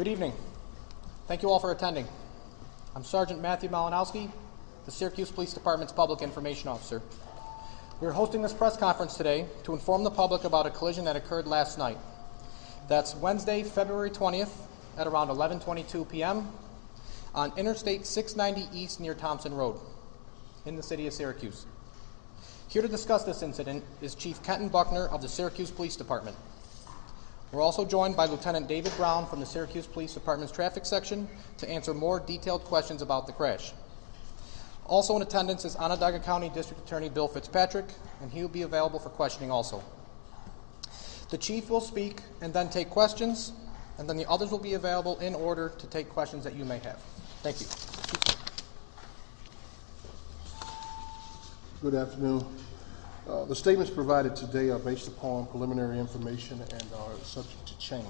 Good evening. Thank you all for attending. I'm Sergeant Matthew Malinowski, the Syracuse Police Department's Public Information Officer. We are hosting this press conference today to inform the public about a collision that occurred last night. That's Wednesday, February 20th at around 11:22 p.m. on Interstate 690 East near Thompson Road in the city of Syracuse. Here to discuss this incident is Chief Kenton Buckner of the Syracuse Police Department. We're also joined by Lieutenant David Brown from the Syracuse Police Department's traffic section to answer more detailed questions about the crash. Also in attendance is Onondaga County District Attorney Bill Fitzpatrick, and he will be available for questioning also. The Chief will speak and then take questions, and then the others will be available in order to take questions that you may have. Thank you. Good afternoon. The statements provided today are based upon preliminary information and are subject to change.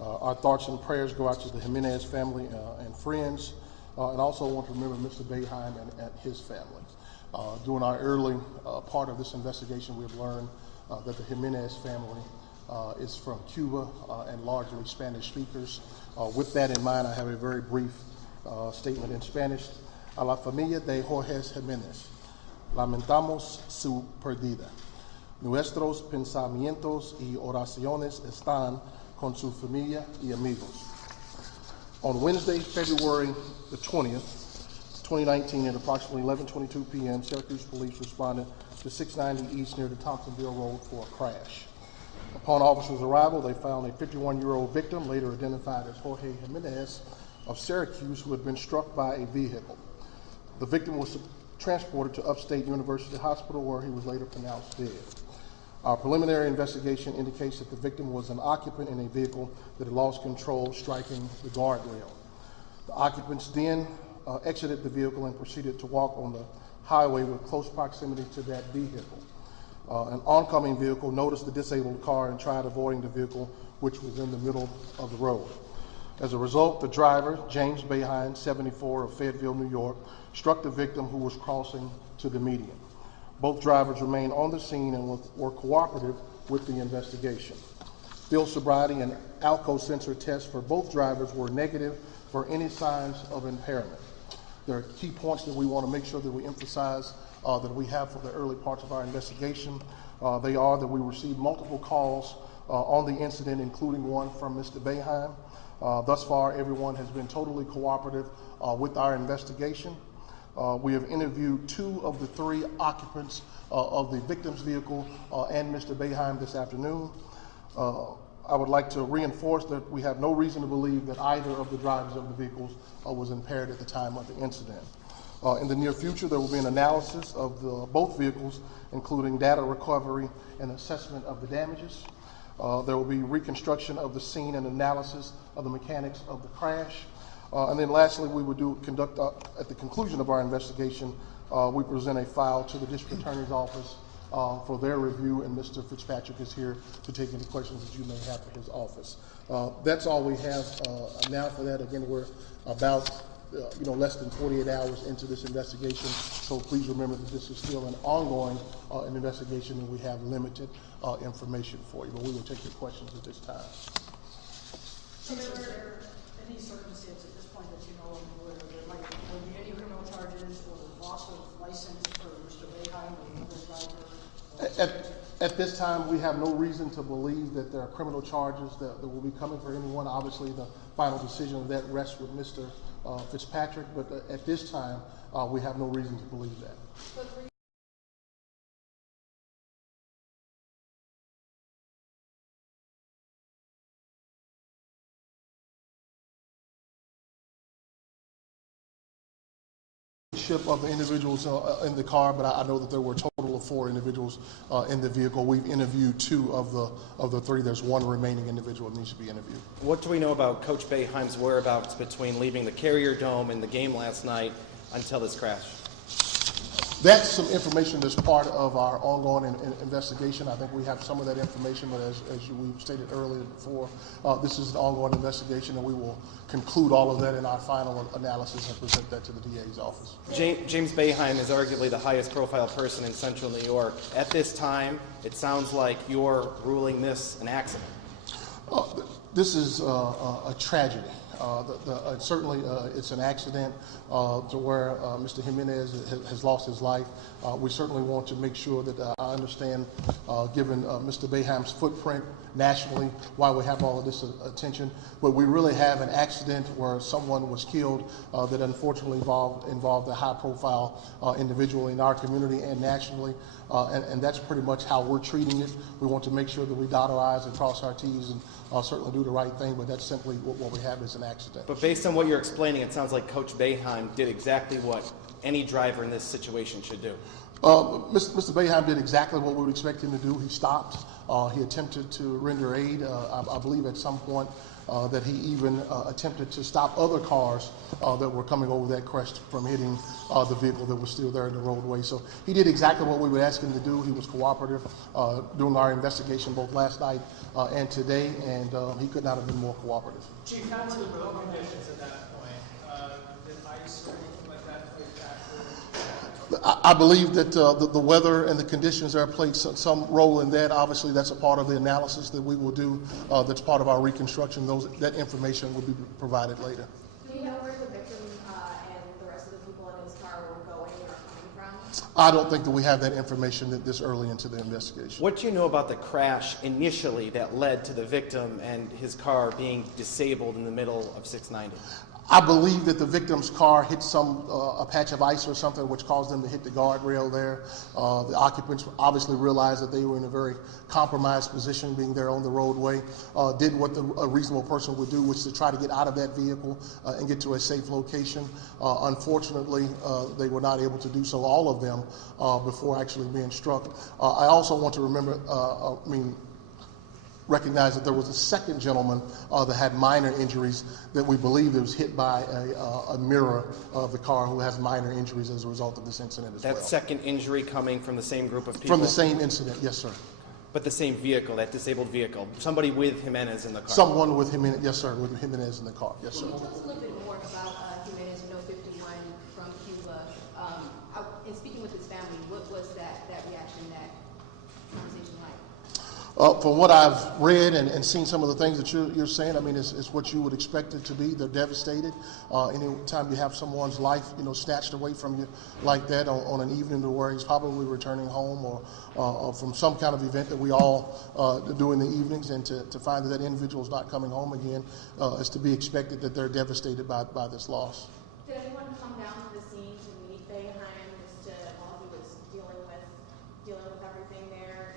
Our thoughts and prayers go out to the Jimenez family and friends, and also want to remember Mr. Boeheim and his family. During our early part of this investigation, we have learned that the Jimenez family is from Cuba and largely Spanish speakers. With that in mind, I have a very brief statement in Spanish. A la familia de Jorge Jimenez. Lamentamos su pérdida. Nuestros pensamientos y oraciones están con su familia y amigos. On Wednesday, February the 20th, 2019, at approximately 11:22 p.m., Syracuse police responded to 690 East near the Thompsonville Road for a crash. Upon officers' arrival, they found a 51-year-old victim, later identified as Jorge Jimenez of Syracuse, who had been struck by a vehicle. The victim was transported to Upstate University Hospital, where he was later pronounced dead. Our preliminary investigation indicates that the victim was an occupant in a vehicle that had lost control, striking the guardrail. The occupants then exited the vehicle and proceeded to walk on the highway with close proximity to that vehicle. An oncoming vehicle noticed the disabled car and tried avoiding the vehicle, which was in the middle of the road. As a result, the driver, James Boeheim, 74, of Fayetteville, New York, struck the victim who was crossing to the median. Both drivers remained on the scene and were cooperative with the investigation. Field sobriety and alcohol sensor tests for both drivers were negative for any signs of impairment. There are key points that we want to make sure that we emphasize that we have for the early parts of our investigation. They are that we received multiple calls on the incident, including one from Mr. Boeheim. Thus far, everyone has been totally cooperative with our investigation. We have interviewed 2 of the 3 occupants of the victim's vehicle and Mr. Boeheim this afternoon. I would like to reinforce that we have no reason to believe that either of the drivers of the vehicles was impaired at the time of the incident. In the near future, there will be an analysis of both vehicles, including data recovery and assessment of the damages. There will be reconstruction of the scene and analysis of the mechanics of the crash. And then lastly, we will conduct, at the conclusion of our investigation, we present a file to the District Attorney's Office for their review, and Mr. Fitzpatrick is here to take any questions that you may have for his office. That's all we have now for that. Again, we're about less than 48 hours into this investigation, so please remember that this is still an ongoing investigation, and we have limited information for you, but we will take your questions at this time. So is there any circumstance at this point that you know of where there might be any criminal charges or loss of license for Mr. Boeheim or the other driver? At this time, we have no reason to believe that there are criminal charges that will be coming for anyone. Obviously, the final decision of that rests with Mr. Fitzpatrick, but at this time, we have no reason to believe that. Of the individuals in the car, but I know that there were a total of 4 individuals in the vehicle. We've interviewed 2 of the 3. There's 1 remaining individual that needs to be interviewed. What do we know about Coach Boeheim's whereabouts between leaving the Carrier Dome and the game last night until this crash? That's some information that's part of our ongoing investigation. I think we have some of that information, but as we stated earlier before, this is an ongoing investigation, and we will conclude all of that in our final analysis and present that to the DA's office. James Boeheim is arguably the highest profile person in Central New York. At this time, it sounds like you're ruling this an accident. This is a tragedy. Certainly, it's an accident to where Mr. Jimenez has lost his life. We certainly want to make sure that I understand, given Mr. Boeheim's footprint nationally, why we have all of this attention. But we really have an accident where someone was killed that unfortunately involved a high-profile individual in our community and nationally. And that's pretty much how we're treating it. We want to make sure that we dot our I's and cross our T's and certainly do the right thing, but that's simply what we have is an accident. But based on what you're explaining, it sounds like Coach Boeheim did exactly what any driver in this situation should do. Mr. Boeheim did exactly what we would expect him to do. He stopped. He attempted to render aid. I believe at some point that he even attempted to stop other cars that were coming over that crest from hitting the vehicle that was still there in the roadway. So he did exactly what we would ask him to do. He was cooperative during our investigation both last night and today, and he could not have been more cooperative. Chief, how were the road conditions at that point? Did ice or anything like that play a factor? I believe that the weather and the conditions there played some role in that. Obviously, that's a part of the analysis that we will do. That's part of our reconstruction. That information will be provided later. Do you know where the victim and the rest of the people in his car were going or coming from? I don't think that we have that information this early into the investigation. What do you know about the crash initially that led to the victim and his car being disabled in the middle of 690? I believe that the victim's car hit a patch of ice or something which caused them to hit the guardrail there. The occupants obviously realized that they were in a very compromised position being there on the roadway, did what a reasonable person would do, which is to try to get out of that vehicle and get to a safe location. Unfortunately, they were not able to do so, all of them, before actually being struck. I also want to recognize that there was a second gentleman that had minor injuries that we believe was hit by a mirror of the car who has minor injuries as a result of this incident as well. That second injury coming from the same group of people? From the same incident, yes, sir. But the same vehicle, that disabled vehicle, somebody with Jimenez in the car? Someone with Jimenez, yes, sir, with Jimenez in the car, yes, sir. Can you tell us a little bit more about Jimenez, 51 from Cuba? In speaking with his family, what was that reaction, that conversation like? From what I've read and seen some of the things that you're saying, I mean, it's what you would expect it to be. They're devastated. Anytime you have someone's life, snatched away from you like that on an evening to where he's probably returning home or from some kind of event that we all do in the evenings, and to find that individual's not coming home again, is to be expected that they're devastated by this loss. Did anyone come down to the scene to meet Boeheim while he was dealing with everything there?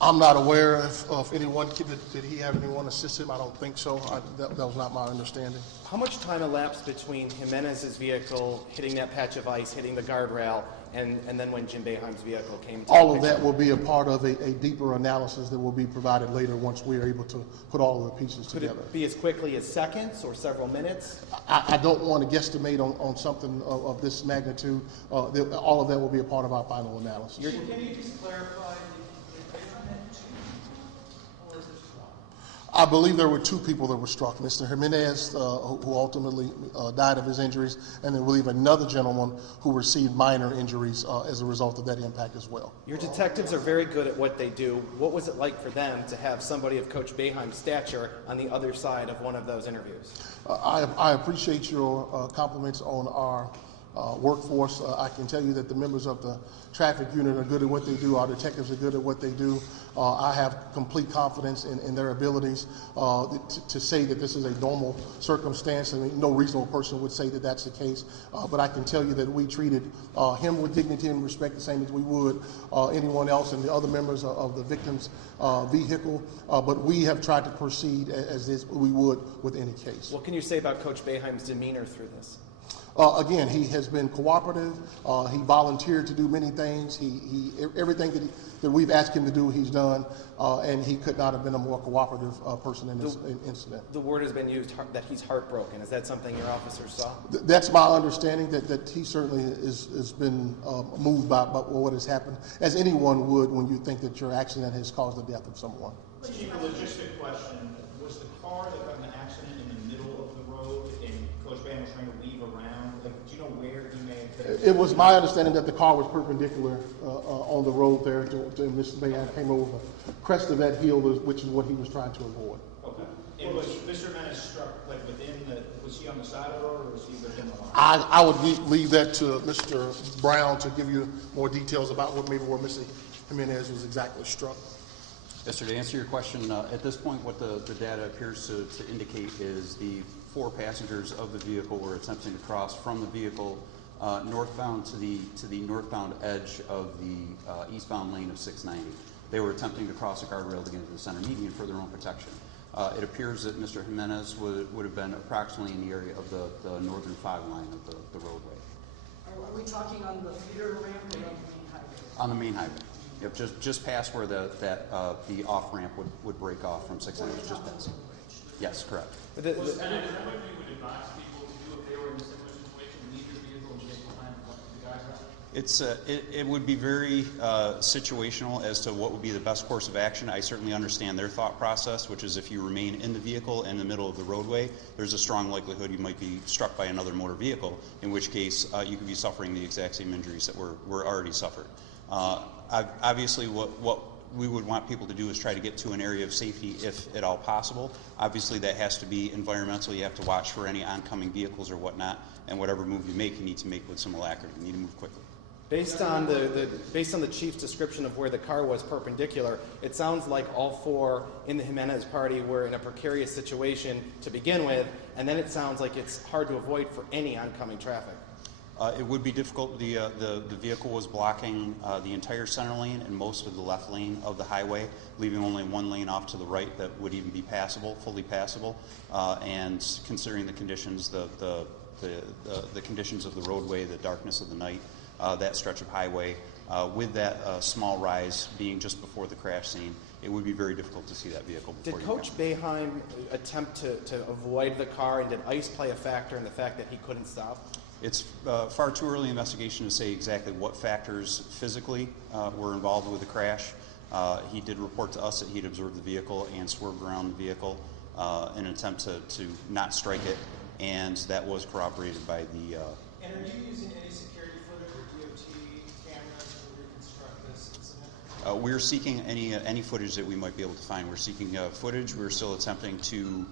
I'm not aware of anyone. Did he have anyone assist him? I don't think so. That was not my understanding. How much time elapsed between Jimenez's vehicle hitting that patch of ice, hitting the guardrail, and then when Jim Boeheim's vehicle came to all of that will be a part of a deeper analysis that will be provided later once we are able to put all of the pieces together. Could it be as quickly as seconds or several minutes? I don't want to guesstimate on something of this magnitude. All of that will be a part of our final analysis. Can you just clarify, did Boeheim hit two, or is it just one? I believe there were two people that were struck. Mr. Jimenez, who ultimately died of his injuries, and then we believe another gentleman who received minor injuries as a result of that impact as well. Your detectives are very good at what they do. What was it like for them to have somebody of Coach Boeheim's stature on the other side of one of those interviews? I appreciate your compliments on our workforce. I can tell you that the members of the traffic unit are good at what they do. Our detectives are good at what they do. I have complete confidence in their abilities to say that this is a normal circumstance. I mean, no reasonable person would say that that's the case. But I can tell you that we treated him with dignity and respect the same as we would anyone else and the other members of the victim's vehicle. But we have tried to proceed as we would with any case. What can you say about Coach Boeheim's demeanor through this? Again, he has been cooperative. He volunteered to do many things. Everything that we've asked him to do, he's done, and he could not have been a more cooperative person in this incident. The word has been used that he's heartbroken. Is that something your officers saw? That's my understanding, that he certainly has been moved by what has happened, as anyone would when you think that your accident has caused the death of someone. Chief, a logistic question. Was the car that got in the accident in the middle of the road and Coach Boeheim was trying to weave around? Like, do you know where he may have been? It was my understanding that the car was perpendicular on the road there to Mr. Boeheim came over the crest of that hill, which is what he was trying to avoid. Okay. Mr. Menace struck like within the, was he on the side of the road or was he within the line? I would leave that to Mr. Brown to give you more details about where Mr. Jimenez was exactly struck. Yes, sir. To answer your question, at this point, what the data appears to indicate is the 4 passengers of the vehicle were attempting to cross from the vehicle northbound to the northbound edge of the eastbound lane of 690. They were attempting to cross a guardrail to get into the center median for their own protection. It appears that Mr. Jimenez would have been approximately in the area of the northern fog line of the roadway. Are we talking on the feeder ramp or on the main highway? On the main highway. Yep, just past where the off ramp would break off from 690. Just past. Yes, correct. Is that what you would advise people to do if they were in a similar situation, leave their vehicle and get behind the guys out? It would be very situational as to what would be the best course of action. I certainly understand their thought process, which is if you remain in the vehicle in the middle of the roadway, there's a strong likelihood you might be struck by another motor vehicle, in which case you could be suffering the exact same injuries that were already suffered. Obviously, what we would want people to do is try to get to an area of safety if at all possible. Obviously, that has to be environmental. You have to watch for any oncoming vehicles or whatnot, and whatever move you need to make with some alacrity. You need to move quickly. Based on the chief's description of where the car was perpendicular, it sounds like all 4 in the Jimenez party were in a precarious situation to begin with, and then it sounds like it's hard to avoid for any oncoming traffic. It would be difficult. The vehicle was blocking the entire center lane and most of the left lane of the highway, leaving only 1 lane off to the right that would even be passable, fully passable. And considering the conditions, the conditions of the roadway, the darkness of the night, that stretch of highway, with that small rise being just before the crash scene, it would be very difficult to see that vehicle before Did Coach Boeheim attempt to avoid the car, and did ice play a factor in the fact that he couldn't stop? It's far too early in the investigation to say exactly what factors physically were involved with the crash. He did report to us that he'd observed the vehicle and swerved around the vehicle in an attempt to not strike it, and that was corroborated by the... And are you using any security footage or DOT cameras to reconstruct this incident? We're seeking any footage that we might be able to find. We're seeking footage. We're still attempting to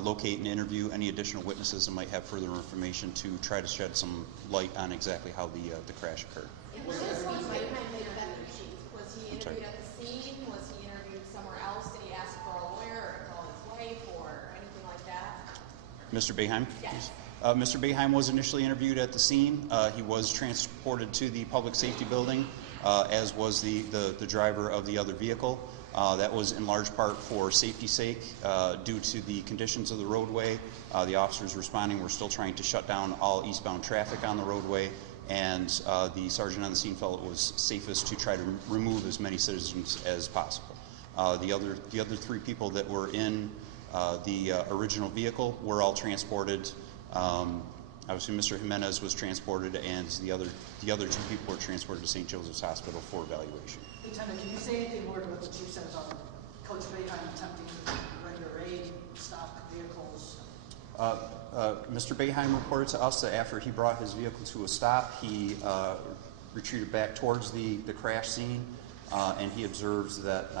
locate and interview any additional witnesses that might have further information to try to shed some light on exactly how the crash occurred. Was he interviewed at the scene? Was he interviewed somewhere else? Did he ask for a lawyer or call his wife or anything like that? Mr. Boeheim? Yes. Mr. Boeheim was initially interviewed at the scene. He was transported to the public safety building, as was the driver of the other vehicle. That was in large part for safety's sake, due to the conditions of the roadway. The officers responding were still trying to shut down all eastbound traffic on the roadway, and the sergeant on the scene felt it was safest to try to remove as many citizens as possible. The other 3 people that were in the original vehicle were all transported. Obviously, Mr. Jimenez was transported, and the other 2 people were transported to St. Joseph's Hospital for evaluation. Lieutenant, can you say anything more to what the chief said about Coach Boeheim attempting to render aid, stop vehicles? Mr. Boeheim reported to us that after he brought his vehicle to a stop, he retreated back towards the crash scene, and he observes that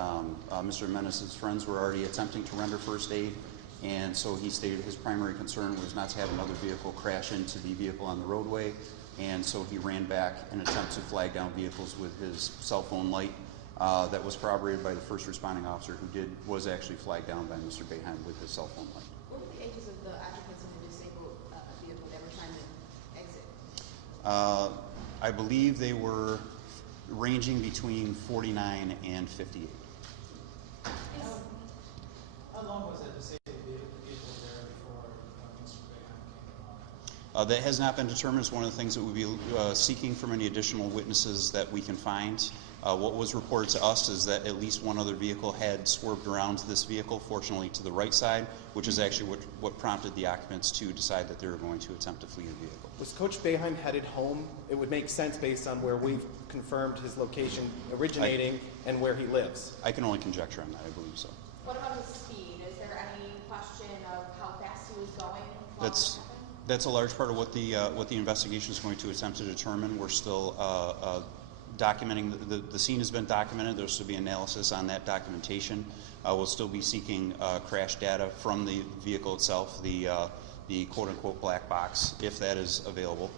Mr. Jimenez's friends were already attempting to render first aid, and so he stated his primary concern was not to have another vehicle crash into the vehicle on the roadway, and so he ran back in an attempt to flag down vehicles with his cell phone light. That was corroborated by the first responding officer who was actually flagged down by Mr. Boeheim with his cell phone light. What were the ages of the occupants in the disabled vehicle that were trying to exit? I believe they were ranging between 49 and 58. How long was that disabled vehicle there before Mr. Boeheim came along? That has not been determined. It's one of the things that we'll be seeking from any additional witnesses that we can find. What was reported to us is that at least one other vehicle had swerved around this vehicle, fortunately to the right side, which is actually what prompted the occupants to decide that they were going to attempt to flee the vehicle. Was Coach Boeheim headed home? It would make sense based on where we've confirmed his location originating and where he lives. I can only conjecture on that. I believe so. What about his speed? Is there any question of how fast he was going? while this happened? That's a large part of what the investigation is going to attempt to determine. We're still documenting, the scene has been documented. There'll still be analysis on that documentation. We'll still be seeking crash data from the vehicle itself, the quote-unquote black box, if that is available.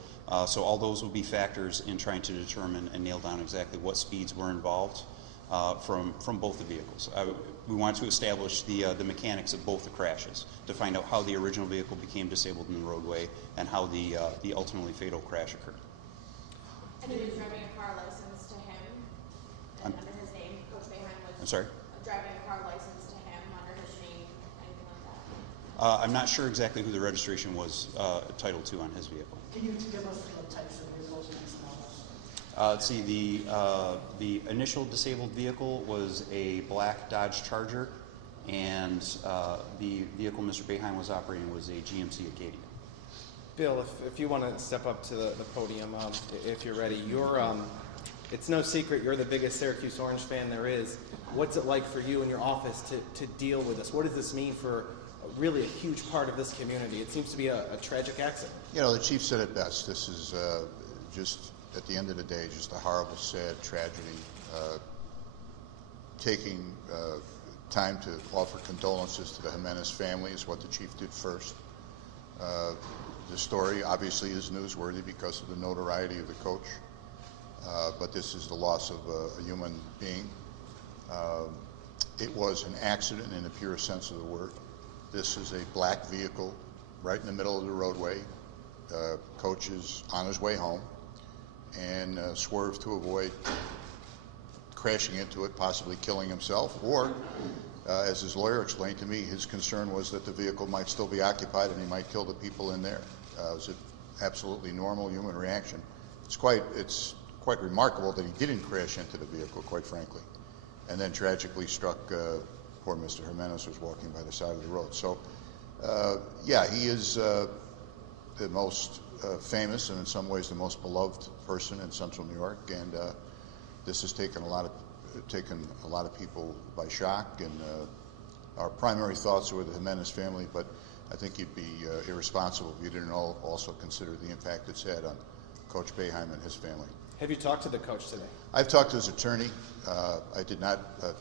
So all those will be factors in trying to determine and nail down exactly what speeds were involved from both the vehicles. We want to establish the mechanics of both the crashes to find out how the original vehicle became disabled in the roadway and how the ultimately fatal crash occurred. And he was driving a car licensed to him and under his name. Coach Boeheim was I'm sorry? driving a car licensed to him under his name, anything like that? I'm not sure exactly who the registration was titled to on his vehicle. Can you give us the types of vehicles and models? Let's see, the initial disabled vehicle was a black Dodge Charger, and the vehicle Mr. Boeheim was operating was a GMC Acadia. Bill, if you want to step up to the podium, if you're ready. It's no secret you're the biggest Syracuse Orange fan there is. What's it like for you in your office to deal with this? What does this mean for really a huge part of this community? It seems to be a tragic accident. You know, the chief said it best. This is just, at the end of the day, just a horrible, sad tragedy. Taking time to offer condolences to the Jimenez family is what the chief did first. The story obviously is newsworthy because of the notoriety of the coach, but this is the loss of a human being. It was an accident in the purest sense of the word. This is a black vehicle right in the middle of the roadway. Coach is on his way home and swerved to avoid crashing into it, possibly killing himself, or as his lawyer explained to me, his concern was that the vehicle might still be occupied and he might kill the people in there. It was an absolutely normal human reaction. It's quite remarkable that he didn't crash into the vehicle, quite frankly, and then tragically struck poor Mr. Jimenez, was walking by the side of the road. So, yeah, he is the most famous and in some ways the most beloved person in Central New York, and this has taken a lot of people by shock, and our primary thoughts are with the Jimenez family, but I think you'd be irresponsible if you didn't also consider the impact it's had on Coach Boeheim and his family. Have you talked to the coach today? I've talked to his attorney. I did not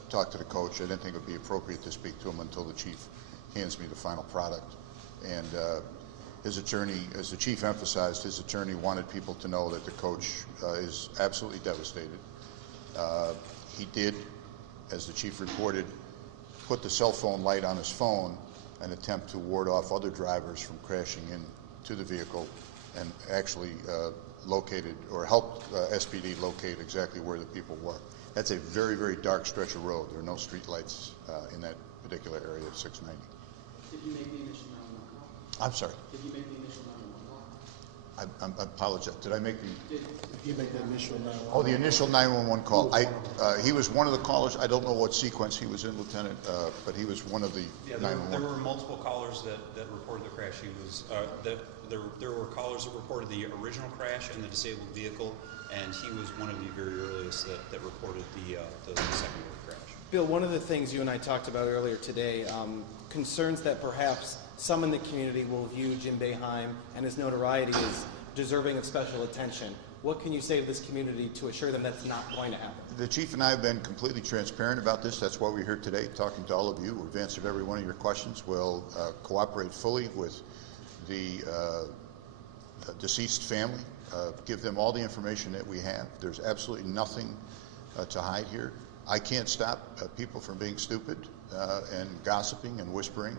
talk to the coach. I didn't think it would be appropriate to speak to him until the chief hands me the final product. And his attorney, as the chief emphasized, his attorney wanted people to know that the coach is absolutely devastated. He did, as the chief reported, put the cell phone light on his phone and attempt to ward off other drivers from crashing into the vehicle, and actually located or helped SPD locate exactly where the people were. That's a very, very dark stretch of road. There are no street lights in that particular area of 690. Did you make the initial 911 call? I'm sorry. Did you make the initial 911 call? I apologize. Did I make the? You make the initial 911. Oh, the initial 911 call. He was one of the callers. I don't know what sequence he was in, Lieutenant, but he was one of the 911. There were multiple callers that reported the crash. He was there were callers that reported the original crash and the disabled vehicle, and he was one of the very earliest that reported the secondary crash. Bill, one of the things you and I talked about earlier today, concerns that perhaps some in the community will view Jim Boeheim and his notoriety as deserving of special attention. What can you say to this community to assure them that's not going to happen? The chief and I have been completely transparent about this. That's why we're here today, talking to all of you. We've answered every one of your questions. We'll cooperate fully with the deceased family, give them all the information that we have. There's absolutely nothing to hide here. I can't stop people from being stupid and gossiping and whispering.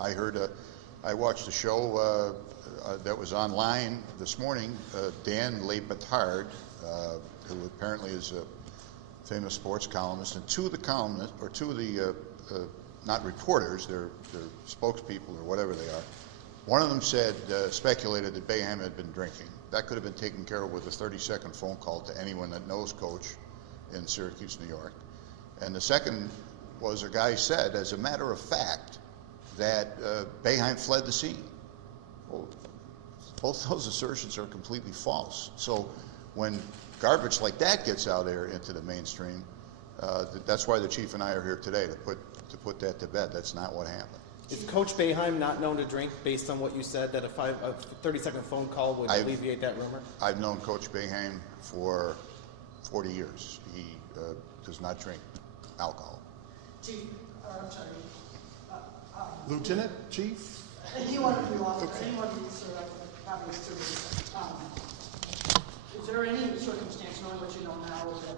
I watched a show that was online this morning, Dan Le Batard, who apparently is a famous sports columnist, and two of the not reporters, they're spokespeople or whatever they are. One of them speculated that Boeheim had been drinking. That could have been taken care of with a 30-second phone call to anyone that knows Coach in Syracuse, New York. And the second was a guy said, as a matter of fact, that Boeheim fled the scene. Well, both those assertions are completely false. So when garbage like that gets out there into the mainstream, that's why the chief and I are here today, to put that to bed. That's not what happened. Is Coach Boeheim not known to drink based on what you said, that a 30-second phone call would alleviate that rumor? I've known Coach Boeheim for 40 years. He does not drink alcohol. Chief, I'm sorry. Lieutenant, Chief? Anyone of you offer, anyone of you, sir, obvious to me. Is there any circumstance, knowing what you know now, that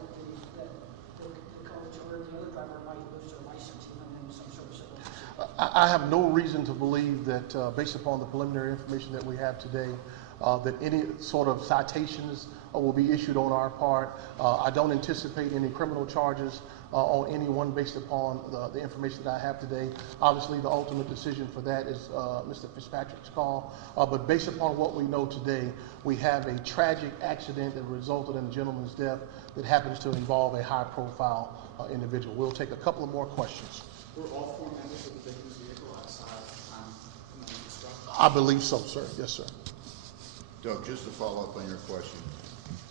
the coach or the other driver might lose their license even in some sort of civil proceeding? I have no reason to believe that, based upon the preliminary information that we have today, that any sort of citations will be issued on our part. I don't anticipate any criminal charges on anyone based upon the information that I have today. Obviously, the ultimate decision for that is Mr. Fitzpatrick's call. But based upon what we know today, we have a tragic accident that resulted in a gentleman's death that happens to involve a high-profile individual. We'll take a couple of more questions. Were all four members of the victim's vehicle outside at the time of the destruction? I believe so, sir. Yes, sir. Doug, just to follow up on your question.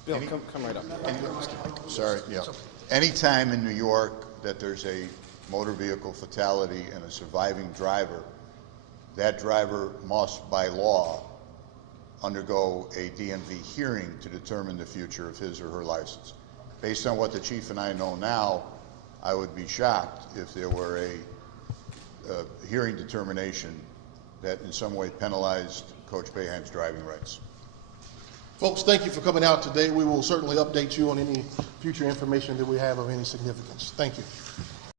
Bill, come right up. Sorry, yeah. Anytime in New York that there's a motor vehicle fatality and a surviving driver, that driver must, by law, undergo a DMV hearing to determine the future of his or her license. Based on what the chief and I know now, I would be shocked if there were a hearing determination that in some way penalized Coach Boeheim's driving rights. Folks, thank you for coming out today. We will certainly update you on any future information that we have of any significance. Thank you.